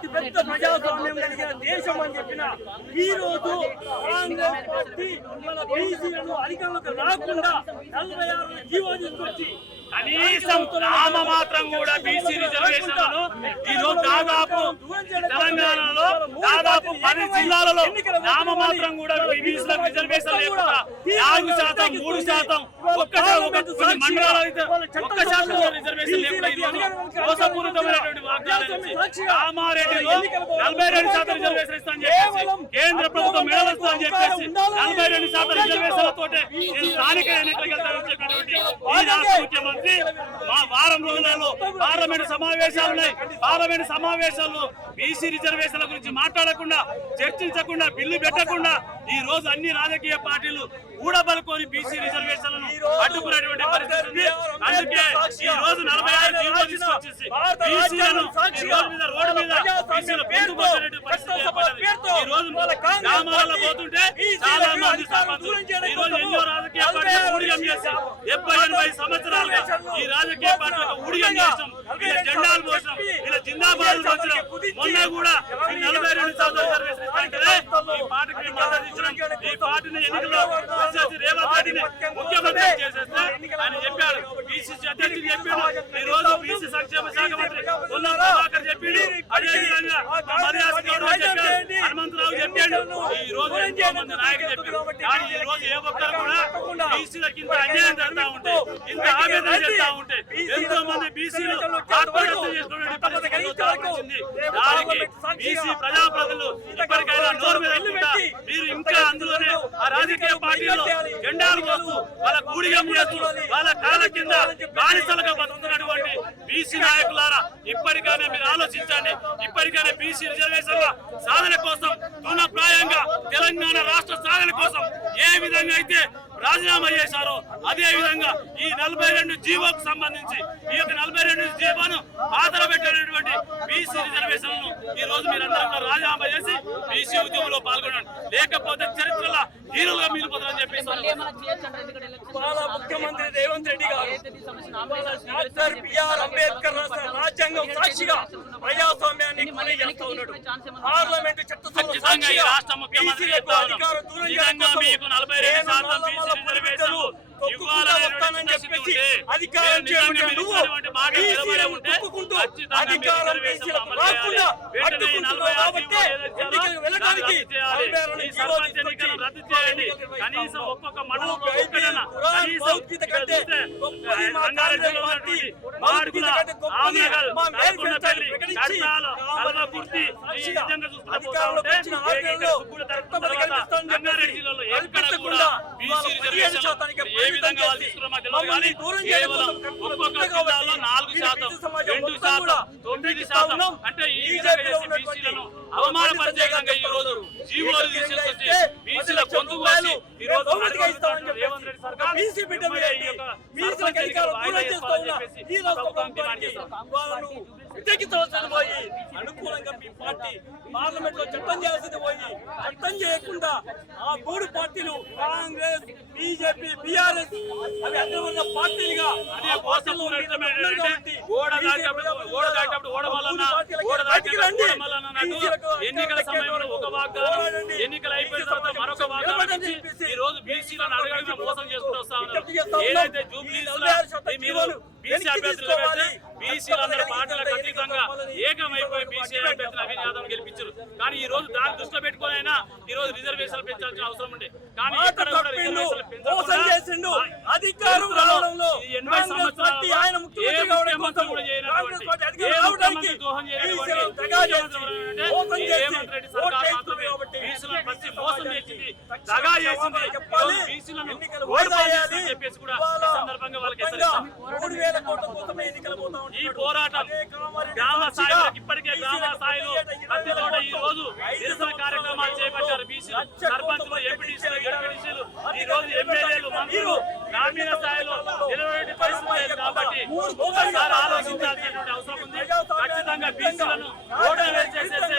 అతిపెద్ద ప్రజాస్వామ్యం కలిగిన దేశం అని చెప్పిన ఈ రోజు కాంగ్రెస్ పార్టీ మన బీసీలను అధికారంలోకి రాకుండా 46 జీవో తీసుకొచ్చి కనీసం నామమాత్రం కూడా బీసీ రిజర్వేషన్లను ఈరోజు దాదాపు తెలంగాణలో దాదాపు 10 జిల్లాలలో నామమాత్రం కూడా బీసీలకు రిజర్వేషన్ లేకుండా 4%, 3%, కొన్ని మండలాలు అయితే 1% రిజర్వేషన్ లేకుండా మోసపూరితమైనటువంటి వాగ్దానాలు కామారెడ్డిలో 42% రిజర్వేషన్ ఇస్తామని చెప్పేసి కేంద్ర ప్రభుత్వం మెడలిస్తామని చెప్పేసి 42% రిజర్వేషన్లతో స్థానిక ఎన్నికలకు వెళ్తామని చెప్పినటువంటి ఈ రాష్ట్ర ముఖ్యమంత్రి వారం రోజులలో పార్లమెంట్ సమావేశాలు ఉన్నాయి. పార్లమెంట్ సమావేశాల్లో బీసీ రిజర్వేషన్ల గురించి మాట్లాడకుండా, చర్చించకుండా, బిల్లు పెట్టకుండా ఈ రోజు అన్ని రాజకీయ పార్టీలు కూడబలుకొని బీసీ రిజర్వేషన్లను అడ్డుకునేటువంటి పరిస్థితి ఉంది. అందుకే ఈ రోజు 46 జీవో తీసుకొచ్చేసి బీసీలను రోడ్డు మీద బీసీల పొందు పోసేటువంటి పరిస్థితి ఏర్పడింది. ఈ రోజు గ్రామాలలో పోతుంటే చాలా మంది సర్పంచులు ఈ రోజు ఎన్నో రాజకీయ పార్టీలు ఊడిగం చేశాం. 70-80 సంవత్సరాలుగా ఈ రాజకీయ పార్టీలకు ఊడిగం చేసాం. ఇలా జెండాలు పోసాం, ఇలా జిందాబాద్ వచ్చినాం. మొన్న కూడా 42% రిజర్వేషన్ ఇస్తాంటే ఈ పార్టీకి మద్దతు ఇచ్చినాం. ఈ పార్టీని ఎన్నికల్లో రేవంత్ రెడ్డిని ముఖ్యమంత్రి చేసేస్తే ఆయన చెప్పాడు, బీసీసీ అధ్యక్షుడు చెప్పాడు, ఈ రోజు బీసీ సంక్షేమ శాఖ మంత్రి పొన్నం ప్రభాకర్ చెప్పాడు, అదేవిధంగా మర్యాస్ గౌడ్ చెప్పాడు, హనుమంతరావు చెప్పాడు, ఈ రోజు ఎంతో మంది నాయకులు చెప్పారు. కానీ ఈ రోజు ఏ ఒక్కరు కూడా బీసీలకు ఇంత అన్యాయం జరుగుతూ ఉంటే, ఇంత ఆవేదన చేస్తా ఉంటే, ఎంతో మంది బీసీలు ఆత్మహత్య చేసుకునే పరిస్థితి వచ్చింది. దానికి బీసీ ప్రజాప్రతినిధులు ఇప్పటికైనా నోరు మీద మీరు ఇంకా అందులోనే ఆ రాజకీయ పార్టీలో జెండాలు కోస్తూ వాళ్ళ కూడిగం చేస్తూ వాళ్ళ కాళ్ళ కింద బానిసలుగా బతుకుతున్నటువంటి బీసీ నాయకులారా ఇప్పటికైనా మీరు ఆలోచించండి. ఇప్పటికైనా బీసీ రిజర్వేషన్ల సాధన కోసం తృణప్రాయంగా తెలంగాణ రాష్ట్ర సాధన కోసం ఏ విధంగా అయితే రాజీనామా చేశారో అదే విధంగా ఈ 42 జీవోకు సంబంధించి ఈ యొక్క 42 జీవోను ఆధార పెట్టినటువంటి బీసీ రిజర్వేషన్లను ఈ రోజు మీరందరూ కూడా రాజీనామా చేసి బీసీ ఉద్యమంలో పాల్గొనండి. లేకపోతే చరిత్రలో హీరోలుగా మిగిలిపోతారని చెప్పేసి ముఖ్యమంత్రి రేవంత్ రెడ్డి గారు డాక్టర్ బిఆర్ అంబేద్కర్ రాజ్యాంగం సాక్షిగా ప్రజాస్వామ్యాన్ని కొనే చేస్తూ ఉన్నాడు. పార్లమెంటు చట్టసభ సాక్షిగా రాష్ట్ర ముఖ్యమంత్రి అధికారం దూరం అధికారం వెళ్ళడానికి రద్దు చేయండి. కనీసం ఒక్కొక్క మండలం రంగారెడ్డి జిల్లాలో ఎక్కడ కూడా బీసీ రిజర్వేషన్ ఏ విధంగా వాళ్ళు తీసుకున్నామో కానీ కేవలం ఒక్కొక్క జిల్లాలో 4%, 2%, 9% అంటే ఈ విధంగా చేసి బీసీలను అవమానపరిచే విధంగా ఈ రోజు జీవోలు తీసుకొచ్చి బీసీల గొంతు కోసి ఈ రోజు రేవంత్ రెడ్డి సర్కార్ బీసీ బిడ్డ పోయి అనుకూలంగా మీ పార్టీ పార్లమెంట్ లో చట్టం చేయాల్సింది పోయి చట్టం చేయకుండా ఆ 3 పార్టీలు కాంగ్రెస్, బీజేపీ, బీఆర్ఎస్ అవి అగ్రవర్ణ పార్టీలుగా ఎన్నికల సమయంలో ఒక వాగ్దానం, ఎన్నికలు అయిపోయిన తర్వాత మరొక వాగ్దానం ఈ రోజు బీసీలను అడగడం మోసం చేసుకుంటూ వస్తా ఉన్నారు. ఏదైతే జూబ్లీస్ బీసీ అభ్యర్థులు బీసీలందరూ పార్టీలకు అతీతంగా ఏకమైపోయి బీసీ అభ్యర్థులు నవీన్ యాదవ్ గెలిపించారు. కానీ ఈ రోజు దాన్ని దృష్టిలో పెట్టుకుని అయినా ఈ రోజు రిజర్వేషన్లు పెంచాల్సిన అవసరం ఉండే. కానీ ఇక్కడ కూడా రిజర్వేషన్లు పెంచాల్సిన అధికారం రావడంలో 80 సంవత్సరాలు ఏ ముఖ్యమంత్రి కూడా చేయనటువంటి ఏ ముఖ్యమంత్రి దోహం చేయనటువంటి రేవంత్ రెడ్డి సర్కార్ మాత్రమే బీసీలను ప్రతి మోసం చేసింది, దగా చేసింది. బీసీలను ఓడిపోయాలని చెప్పేసి కూడా ఈ సందర్భంగా వాళ్ళకి హెచ్చరిస్తాం. ఈ పోరాటం గ్రామ స్థాయిలో ఇప్పటికే గ్రామ స్థాయిలో ప్రతి చోట ఈ రోజు నిరసన కార్యక్రమాలు చేపట్టారు. బీసీలు, సర్పంచులు, ఎంపీటీసీలు, జడ్పీటీసీలు, ఈ రోజు ఎమ్మెల్యేలు, మంత్రులు గ్రామీణ స్థాయిలో నిలబడే పరిస్థితి లేదు. కాబట్టి ఒకసారి ఆలోచించాల్సినటువంటి అవసరం ఉంది. ఖచ్చితంగా బీసీలను ఓటు వేసేసే